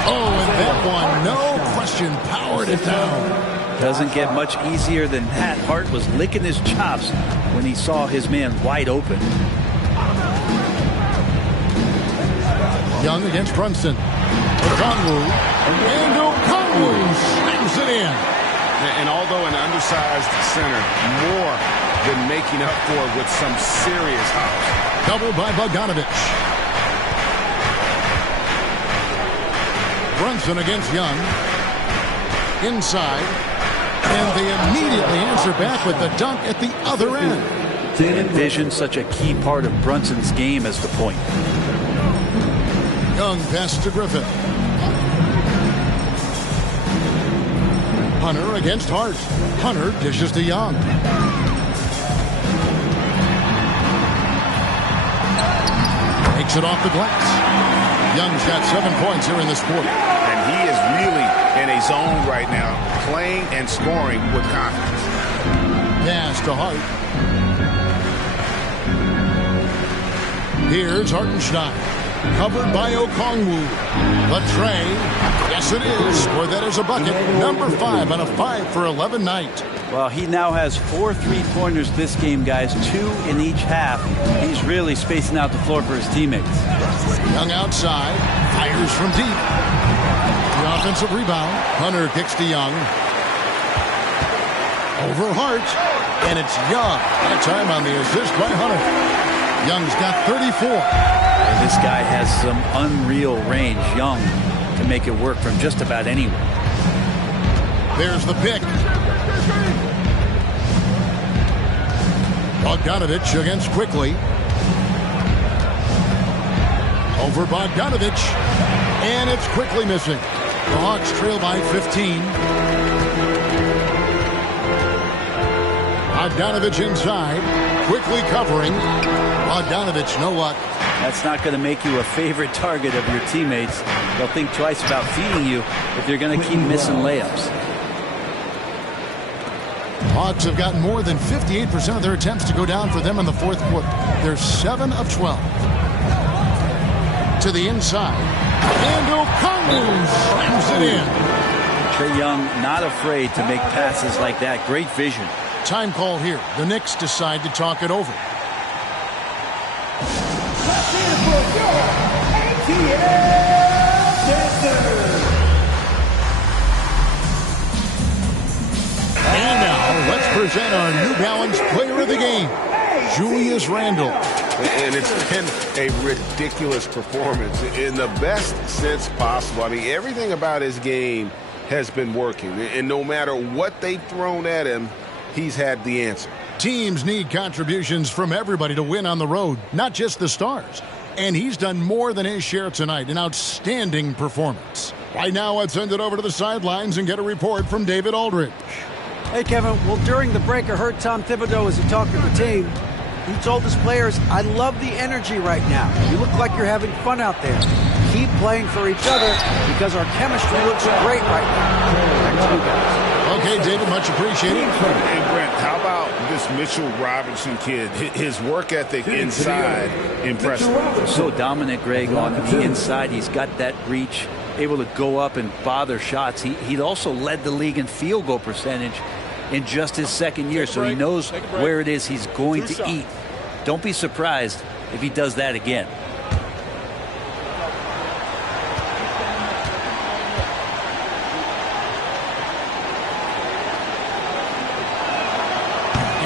Oh, and that one, no question, powered it down. Doesn't get much easier than that. Hart was licking his chops when he saw his man wide open. Young against Brunson. Okongwu. And Okongwu slams it in. And although an undersized center, more than making up for it with some serious hops. Doubled by Bogdanovich. Brunson against Young. Inside. And they immediately answer back with the dunk at the other end. Envision such a key part of Brunson's game as the point. Young passes to Griffin. Hunter against Hart. Hunter dishes to Young. Takes it off the glass. Young's got 7 points here in this quarter. And he is really in a zone right now, playing and scoring with confidence. Pass to Hart. Here's Hartenstein. Covered by Okongwu. The tray. Yes, it is. Or that is a bucket. Number 5 on a 5 for 11 night. Well, he now has 4 3-pointers this game, guys. 2 in each half. He's really spacing out the floor for his teammates. Young outside. Fires from deep. The offensive rebound. Hunter kicks to Young. Over Hart. And it's Young. That time on the assist by Hunter. Young's got 34. This guy has some unreal range. Young can make it work from just about anywhere. There's the pick. Bogdanovich against Quickly. Over Bogdanovich. And it's Quickly missing. The Hawks trail by 15. Bogdanovich inside. Quickly covering. Bogdanovich, no luck. That's not going to make you a favorite target of your teammates. They'll think twice about feeding you if you're going to keep missing layups. Hawks have gotten more than 58% of their attempts to go down for them in the fourth quarter. They're 7 of 12. To the inside. And O'Connell slams it in. Trae Young not afraid to make passes like that. Great vision. Time call here. The Knicks decide to talk it over. And now, let's present our New Balance Player of the Game, Julius Randle. And it's been a ridiculous performance in the best sense possible. I mean, everything about his game has been working. And no matter what they've thrown at him, he's had the answer. Teams need contributions from everybody to win on the road, not just the stars. And he's done more than his share tonight. An outstanding performance. Right now, let's send it over to the sidelines and get a report from David Aldridge. Hey, Kevin. Well, during the break, I heard Tom Thibodeau as he talked to the team. He told his players, I love the energy right now. You look like you're having fun out there. Keep playing for each other because our chemistry looks great right now. Back to you guys. Okay, David, much appreciated. Hey, Brent, how about this Mitchell Robinson kid? His work ethic inside, impressive. So dominant, Greg, on the inside. He's got that reach, able to go up and bother shots. He also led the league in field goal percentage in just his second year, so he knows where it is he's going to eat. Don't be surprised if he does that again.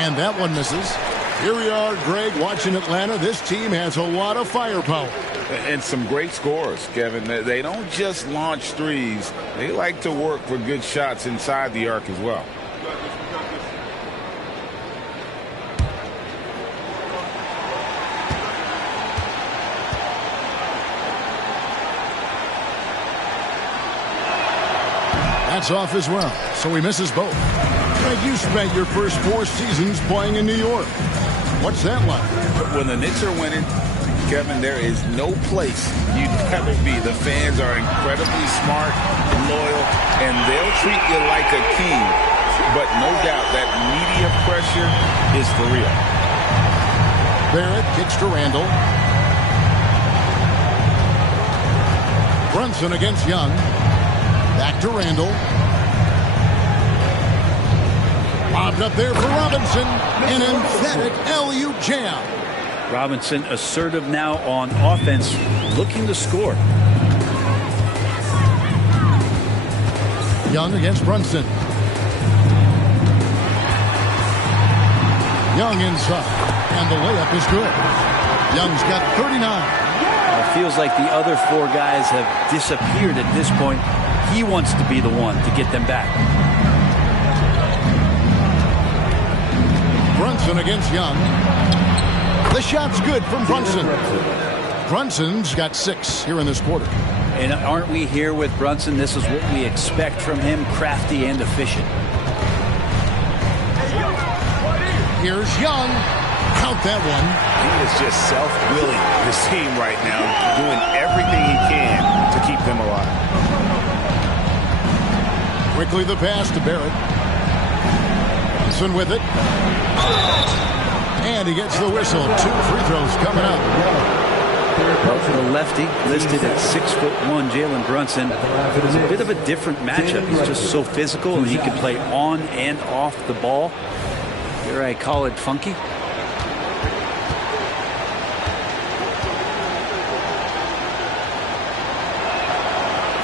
And that one misses. Here we are, Greg, watching Atlanta. This team has a lot of firepower. And some great scores, Kevin. They don't just launch threes. They like to work for good shots inside the arc as well. That's off as well, so he misses both. Greg, you spent your first 4 seasons playing in New York. What's that like? When the Knicks are winning, Kevin, there is no place you'd rather be. The fans are incredibly smart, loyal, and they'll treat you like a king. But no doubt that media pressure is for real. Barrett kicks to Randle. Brunson against Young. Back to Randle. Lobbed up there for Robinson. An emphatic alley-oop jam. Robinson assertive now on offense, looking to score. Young against Brunson. Young inside. And the layup is good. Young's got 39. It feels like the other 4 guys have disappeared at this point. He wants to be the one to get them back. Brunson against Young. The shot's good from Brunson. Brunson's got 6 here in this quarter. And aren't we here with Brunson? This is what we expect from him, crafty and efficient. Here's Young. Count that one. He is just self-willing, this team right now, doing everything he can to keep them alive. Quickly the pass to Barrett. Brunson with it. And he gets the whistle. 2 free throws coming up. Well, for the lefty, listed at 6'1", Jalen Brunson. It's a bit of a different matchup. He's just so physical, and he can play on and off the ball. Here I call it funky.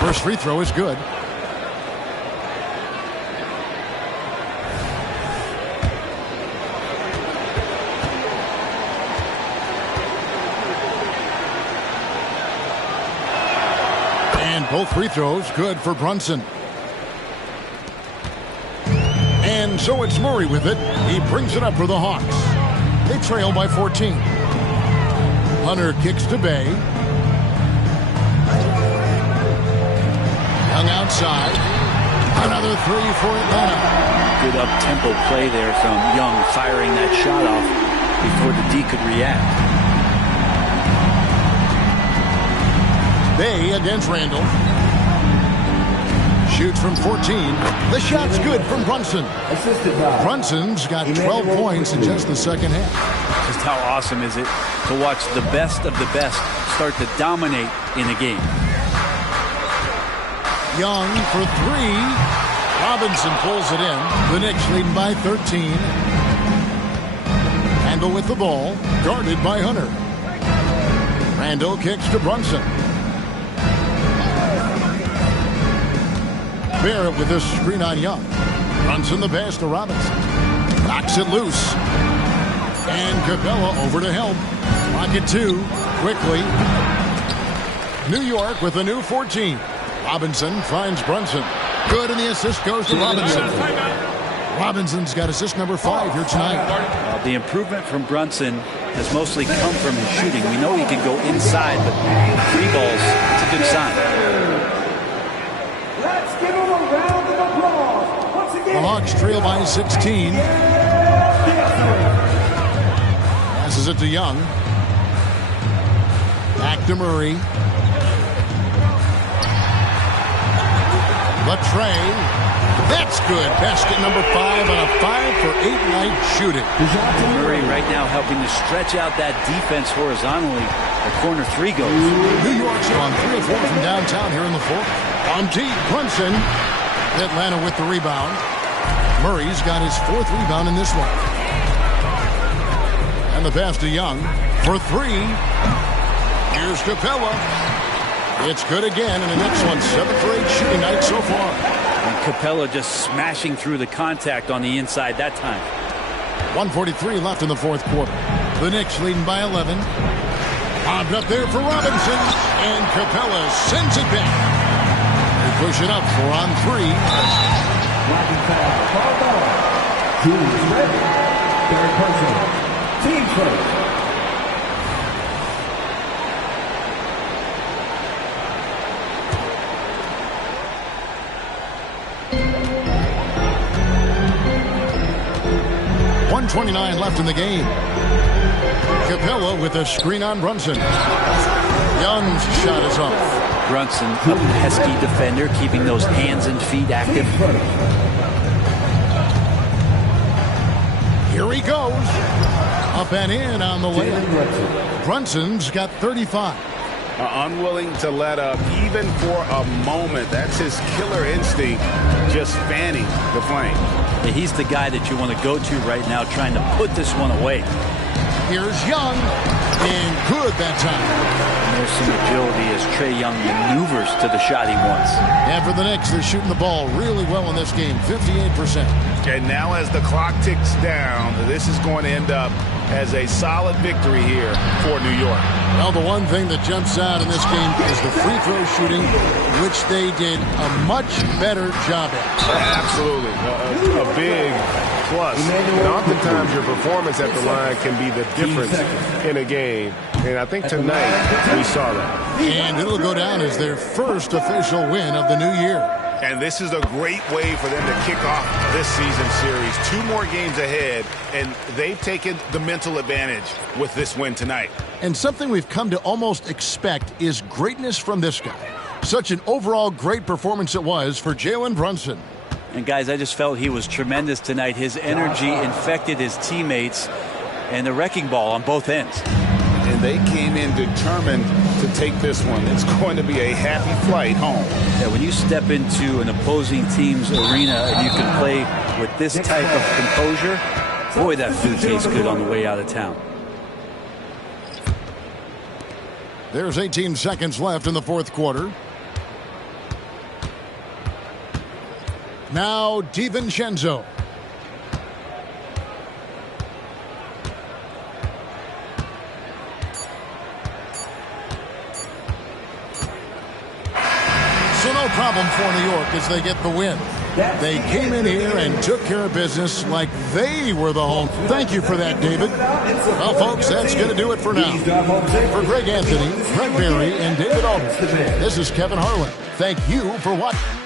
First free throw is good. And both free throws good for Brunson. And so it's Murray with it. He brings it up for the Hawks. They trail by 14. Hunter kicks to Bay. Young outside. Another three for Atlanta. Good up-tempo play there from Young, firing that shot off before the D could react. Bay against Randall. Shoots from 14. The shot's good from Brunson. Brunson's got 12 points in just the second half. Just how awesome is it to watch the best of the best start to dominate in a game. Young for three. Robinson pulls it in. The Knicks leading by 13. Randall with the ball. Guarded by Hunter. Randall kicks to Brunson. Barrett with this screen on Young. Brunson the pass to Robinson. Knocks it loose. And Capella over to help. Pocket two. Quickly. New York with a new 14. Robinson finds Brunson. Good, and the assist goes to Robinson. Robinson's got assist number 5 here tonight. The improvement from Brunson has mostly come from his shooting. We know he can go inside, but free balls, it's a good sign. Let's give him a round of applause. Once again, The Hawks trail by 16. Passes it to Young. Back to Murray. Latrey. That's good. Basket number 5 on a 5-for-8 night shooting. Murray right now helping to stretch out that defense horizontally. The corner three goes. New York's gone 3 of 4 from downtown here in the fourth. On deep, Brunson. Atlanta with the rebound. Murray's got his 4th rebound in this one. And the pass to Young for 3. Here's Capella. It's good again, and the next one 7-for-8 shooting night so far. And Capella just smashing through the contact on the inside that time. 1:43 left in the fourth quarter. The Knicks leading by 11. Bobbed up there for Robinson, and Capella sends it back. They push it up 4 on 3. Blocking foul, far ball. Who's ready? Third person. Team first. .29 left in the game. Capella with a screen on Brunson. Young's shot is off. Brunson, a pesky defender, keeping those hands and feet active. Here he goes. Up and in on the layup. Brunson's got 35. Unwilling to let up even for a moment. That's his killer instinct, just fanning the flame. Yeah, he's the guy that you want to go to right now, trying to put this one away. Here's Young, and good that time. And there's some agility as Trae Young maneuvers to the shot he wants. And for the Knicks, they're shooting the ball really well in this game, 58%. And now as the clock ticks down, this is going to end up as a solid victory here for New York. Well, the one thing that jumps out in this game is the free throw shooting, which they did a much better job at. Absolutely. A big plus. And oftentimes your performance at the line can be the difference in a game. And I think tonight we saw that. And it'll go down as their first official win of the new year. And this is a great way for them to kick off this season series. 2 more games ahead, and they've taken the mental advantage with this win tonight. And something we've come to almost expect is greatness from this guy. Such an overall great performance it was for Jalen Brunson. And guys, I just felt he was tremendous tonight. His energy infected his teammates, and the wrecking ball on both ends. And they came in determined to take this one. It's going to be a happy flight home. Yeah, when you step into an opposing team's arena and you can play with this type of composure, boy, that food tastes good on the way out of town. There's 18 seconds left in the fourth quarter. Now DiVincenzo. So no problem for New York as they get the win. They came in here and took care of business like they were the home. Thank you for that, David. Well, folks, that's going to do it for now. For Greg Anthony, Brent Barry, and David Aldridge, this is Kevin Harlan. Thank you for watching.